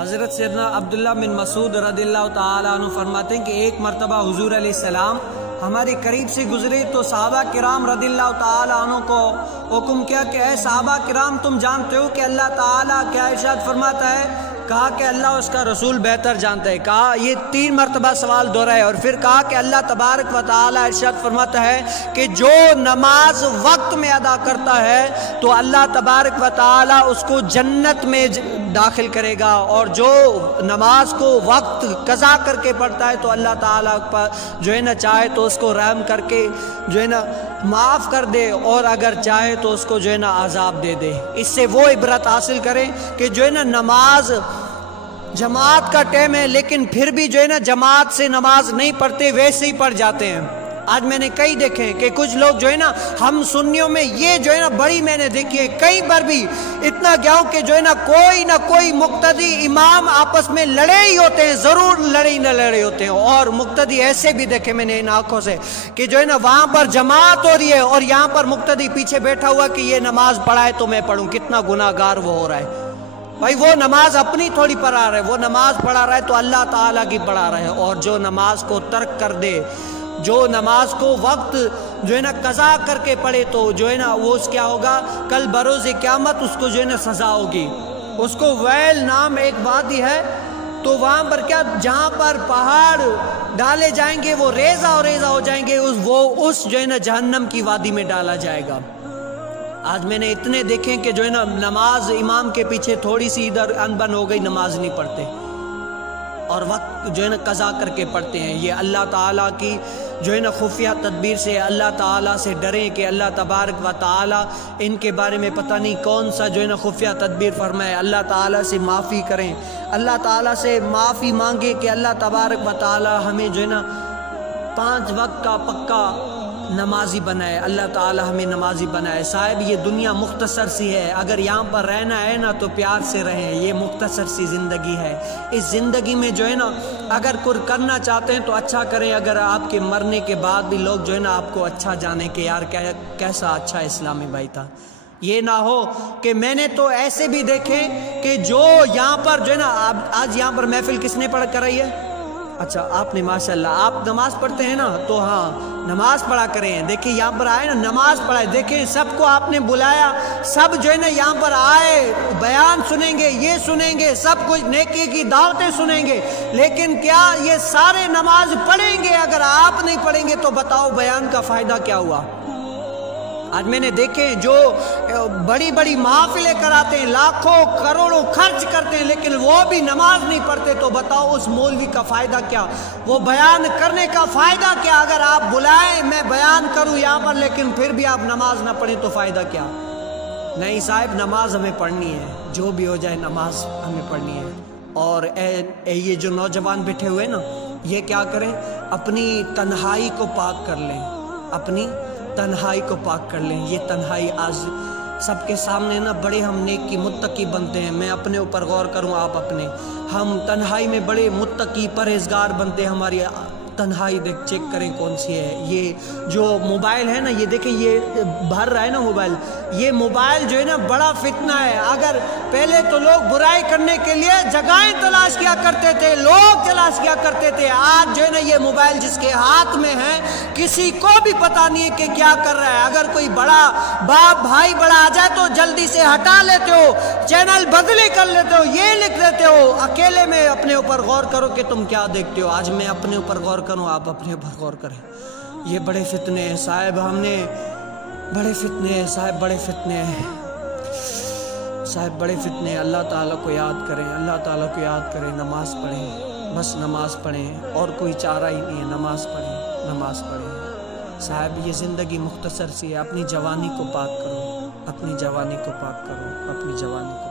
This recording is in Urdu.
حضرت سیدنا عبداللہ بن مسعود رضی اللہ تعالیٰ عنہ فرماتے ہیں کہ ایک مرتبہ حضور علیہ السلام ہمارے قریب سے گزرے تو صحابہ کرام رضی اللہ تعالیٰ عنہ کو حکم کیا کہ اے صحابہ کرام تم جانتے ہو کہ اللہ تعالیٰ کیا ارشاد فرماتا ہے؟ کہا کہ اللہ اس کا رسول بہتر جانتا ہے. کہا یہ 3 مرتبہ سوال دہرایا اور پھر کہا کہ اللہ تبارک و تعالیٰ ارشاد فرماتا ہے کہ جو نماز وقت میں ادا کرتا ہے تو اللہ تبارک و تعالیٰ اس کو جنت میں داخل کرے گا، اور جو نماز کو وقت قضا کر کے پڑھتا ہے تو اللہ تعالیٰ جو ہے نا چاہے تو اس کو رحم کر کے جو ہے نا معاف کر دے، اور اگر چاہے تو اس کو جو ہے نا عذاب دے دے. اس سے وہ عبرت حاصل کریں کہ جو ہے نا نماز جماعت کا ٹائم ہے لیکن پھر بھی جو ہے نا جماعت سے نماز نہیں پڑھتے، ویسے ہی پڑھ جاتے ہیں. آج میں نے کئی دیکھے کہ کچھ لوگ جو ہے نا ہم سنیوں میں یہ جو ہے نا بڑی میں نے دیکھی ہے کئی بار بھی اتنا گیا ہوں کہ جو ہے نا کوئی مقتدی امام آپس میں لڑے ہی ہوتے ہیں، ضرور لڑے ہی نہ لڑے ہوتے ہیں. اور مقتدی ایسے بھی دیکھے میں نے ان آنکھوں سے کہ جو ہے نا وہاں پر جماعت ہو رہی ہے اور یہاں پر مقتدی پیچھے بیٹھا ہوا کہ یہ نماز پڑھائے تو میں پڑھوں. کتنا گناہ گار وہ ہو رہا ہے بھائی. وہ نماز اپنی تھوڑی پڑھا رہا ہے، وہ نماز پڑھا رہا ہے تو اللہ تعالیٰ کی پڑھا رہا ہے. اور جو نماز کو ترک کر دے، جو نماز کو وقت جو ہے نا قضا کر کے پڑھے تو جو ہے نا وہ اس کیا ہوگا، کل بروز قیامت اس کو جو ہے نا سزا ہوگی. اس کو ویل نام ایک وادی ہے تو وہاں پر کیا جہاں پر پہاڑ ڈالے جائیں گے وہ ریزہ و ریزہ ہو جائیں گے، وہ اس جو ہے نا جہنم کی وادی میں ڈالا جائے گا. آج میں نے اتنے دیکھیں کہ جو ہے نا نماز امام کے پیچھے تھوڑی سی ادھر انبن ہو گئی، نماز نہیں پڑھتے اور وقت جو ہے نا قضا کر کے پڑھتے ہیں. یہ اللہ تعالیٰ کی جو ہے نا خفیہ تدبیر سے اللہ تعالیٰ سے ڈریں کہ اللہ تبارک و تعالیٰ ان کے بارے میں پتہ نہیں کون سا جو ہے نا خفیہ تدبیر فرمائے. اللہ تعالیٰ سے معافی کریں، اللہ تعالیٰ سے معافی مانگیں کہ اللہ تبارک و تعالیٰ ہمیں جو ہے نا 5 وقت کا پکا نمازی بنائے، اللہ تعالیٰ ہمیں نمازی بنائے. صاحب یہ دنیا مختصر سی ہے، اگر یہاں پر رہنا ہے نا تو پیار سے رہیں. یہ مختصر سی زندگی ہے. اس زندگی میں جو ہے نا اگر کچھ کرنا چاہتے ہیں تو اچھا کریں. اگر آپ کے مرنے کے بعد بھی لوگ جو ہے نا آپ کو اچھا جانیں کہ یار کیسا اچھا اسلامی بھائی تھا. یہ نہ ہو کہ میں نے تو ایسے بھی دیکھے کہ جو یہاں پر جو ہے نا آج یہاں پر محفل کس نے پڑھ کر رہی ہے؟ اچھا آپ نے، ماشاءاللہ آپ نماز پڑھتے ہیں نا تو ہاں نماز پڑھا کریں. دیکھیں یہاں پر آئے نا نماز پڑھائے. دیکھیں سب کو آپ نے بلایا، سب جو ہے نا یہاں پر آئے، بیان سنیں گے، یہ سنیں گے، سب کچھ نیکی کی دعوتیں سنیں گے، لیکن کیا یہ سارے نماز پڑھیں گے؟ اگر آپ نہیں پڑھیں گے تو بتاؤ بیان کا فائدہ کیا ہوا؟ آج میں نے دیکھے جو بڑی بڑی محافلیں کراتے ہیں، لاکھوں کروڑوں خرچ کرتے ہیں، لیکن وہ بھی نماز نہیں پڑھتے تو بتاؤ اس مولوی کا فائدہ کیا؟ وہ بیان کرنے کا فائدہ کیا؟ اگر آپ بلائیں میں بیان کروں یہاں پر لیکن پھر بھی آپ نماز نہ پڑھیں تو فائدہ کیا؟ نہیں صاحب، نماز ہمیں پڑھنی ہے، جو بھی ہو جائے نماز ہمیں پڑھنی ہے. اور یہ جو نوجوان بیٹھے ہوئے نا یہ کیا کریں؟ اپنی تنہائی کو پاک کر لیں، اپنی تنہائی کو پاک کر لیں. یہ تنہائی آج سب کے سامنے نا بڑے ہم نیکی متقی بنتے ہیں. میں اپنے اوپر غور کروں، آپ اپنے، ہم تنہائی میں بڑے متقی پرہیزگار بنتے ہیں. ہماری تنہائی چیک کریں کون سی ہے. یہ جو موبائل ہے نا، یہ دیکھیں یہ بھر رہا ہے نا موبائل، یہ موبائل جو ہے نا بڑا فتنہ ہے. اگر پہلے تو لوگ برائی کرنے کے لیے جگہیں تلاش کیا کرتے تھے، لوگ تلاش کیا کرتے تھے. آج جو ہے نا یہ موبائل جس کے ہاتھ میں ہے کسی کو بھی پتہ نہیں ہے کہ کیا کر رہا ہے. اگر کوئی بڑا باپ بھائی بڑا آ جائے تو جلدی سے ہٹا لیتے ہو، چینل بدلی کر لیتے ہو، یہ لکھ دیتے ہو. اکیلے میں اپنے اوپر غور کرو کہ تم کیا دیکھتے ہو. آج میں اپنے اوپر غور کروں، آپ اپنے اوپر غور کریں. یہ بڑے فتنے ہیں صاحب، ہم نے بڑے فتنے ہیں صاحب، بڑے فتنے ہیں صاحب، بڑے فتنے. اللہ تعالیٰ کو یاد کریں، اللہ تعالیٰ کو یاد کریں. نماز پڑھیں، بس نماز پڑھیں، اور کوئی چارہ ہی نہیں ہے. نماز پڑھیں، نماز پڑھیں صاحب. یہ زندگی مختصر سی ہے. اپنی جوانی کو پاک کرو، اپنی جوانی کو پاک کرو، اپنی جوانی کو